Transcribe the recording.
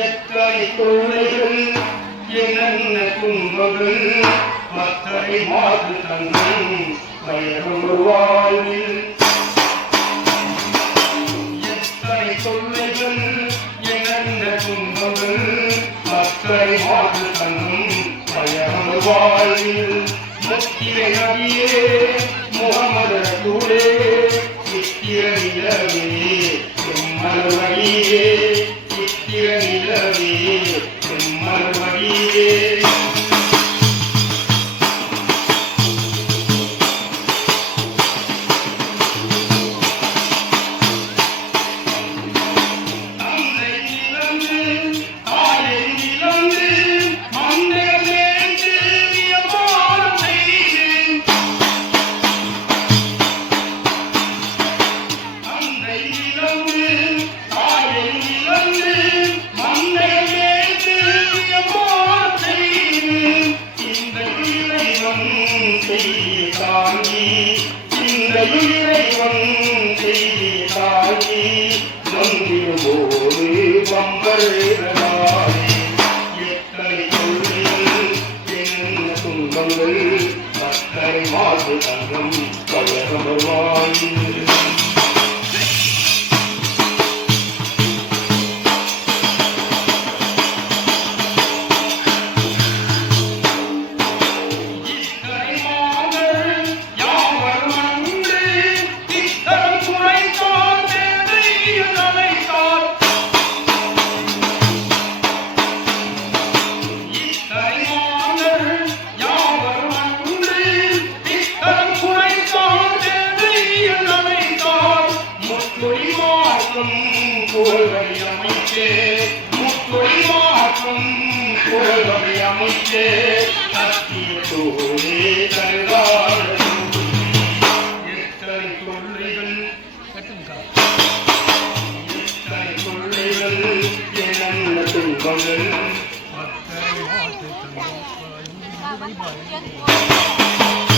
எத்தனை தொல்லைகள் என்னென்ன துன்பங்கள் அத்தனை மாற்று தங்கும் வயது வாழ்வில் எத்தனை தொல்லைகள் என்னென்ன துன்பங்கள் அத்தனை மாற்று தங்கும் வயது வாழ்வில் முத்திரை நபியே முகமது ரசூலே சித்திர நிலவே செம்மலர் வழியே சித்திர நிலவே செம்மலர் வழியே Hãy subscribe cho kênh Ghiền Mì Gõ để không bỏ lỡ những video hấp dẫn.